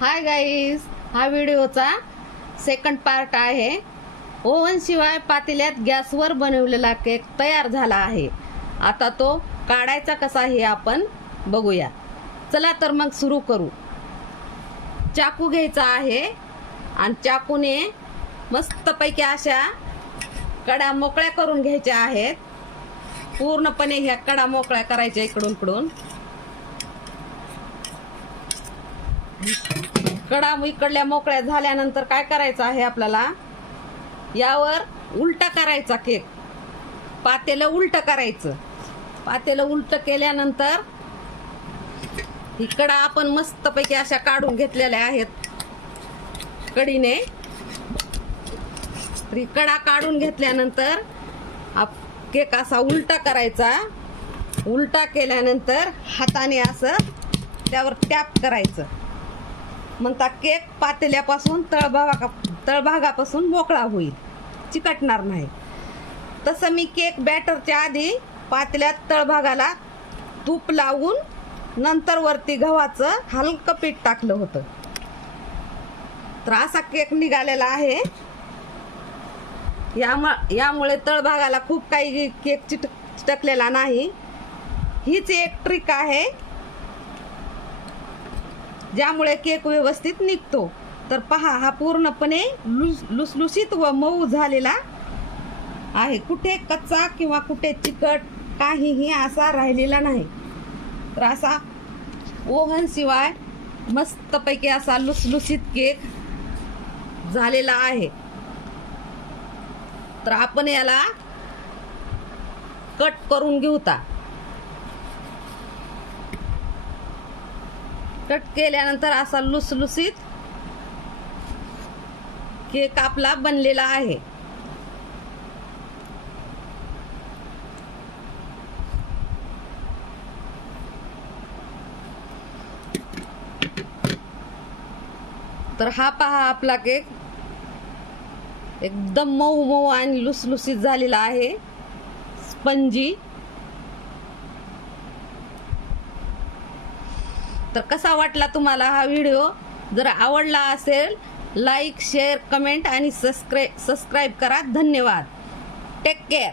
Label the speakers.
Speaker 1: हाय guys हा व्हिडिओचा second part आहे. ओव्हन शिवाय पातेल्यात गॅसवर बनवलेला केक तयार झाला आहे. आता तो काढायचा कसा हे आपण बघूया. चला तर मग सुरू करू. चाकू घ्यायचा आहे आणि चाकूने मस्तपैकी अशा कडा मोकळ्या करून घ्यायच्या आहेत. पूर्णपणे ह्या कडा मोकळ्या करायच्या इकडून इकडून कडा इकडल्या मोकळ्या झाल्यानंतर काय करायचं आहे आपल्याला? यावर उलटा करायचा केक. पातेलं उलट करायचं. पातेलं उलट केल्यानंतर ही कडा आपण मस्तपैकी अशा काढून घेतलेल्या आहेत. कडीने ही कडा काढून घेतल्यानंतर आप केक असा उलटा करायचा. उलटा केल्यानंतर हाताने असं त्यावर टॅप करायचं. मग त्या केक पातेल्यापासून तळभागा तळभागापासून मोकळा होईल. चिकटणार नाही. तसं मी केक बॅटरच्या आधी पातेल्यात तळभागाला तूप लावून नंतर वरती गव्हाचं हलकं पीठ टाकलं होतं. तर असा केक निघालेला आहे. यामुळे यामुळे तळभागाला खूप काही केक चिट चिटकलेला नाही. हीच एक ट्रिक आहे. ज्यामुळे केक व्यवस्थित निघतो. तर पहा हा पूर्णपणे लुस लुसलुसीत व मऊ झालेला आहे. कुठे कच्चा किंवा कुठे चिकट काहीही असा राहिलेला नाही. तर असा ओव्हन शिवाय मस्तपैकी असा लुसलुसीत केक झालेला आहे. तर आपण याला कट करून घेऊता कट केल्यानंतर असा लुसलुसीत केक आपला बनलेला आहे. तर हा पहा आपला केक. एकदम मऊ मऊ आणि लुसलुसीत झालेला आहे. स्पंजी. तर कसा वाटला तुम्हाला हा व्हिडिओ? जर आवडला असेल लाईक शेअर कमेंट आणि सबस्क्राईब सबस्क्राईब करा. धन्यवाद. Take care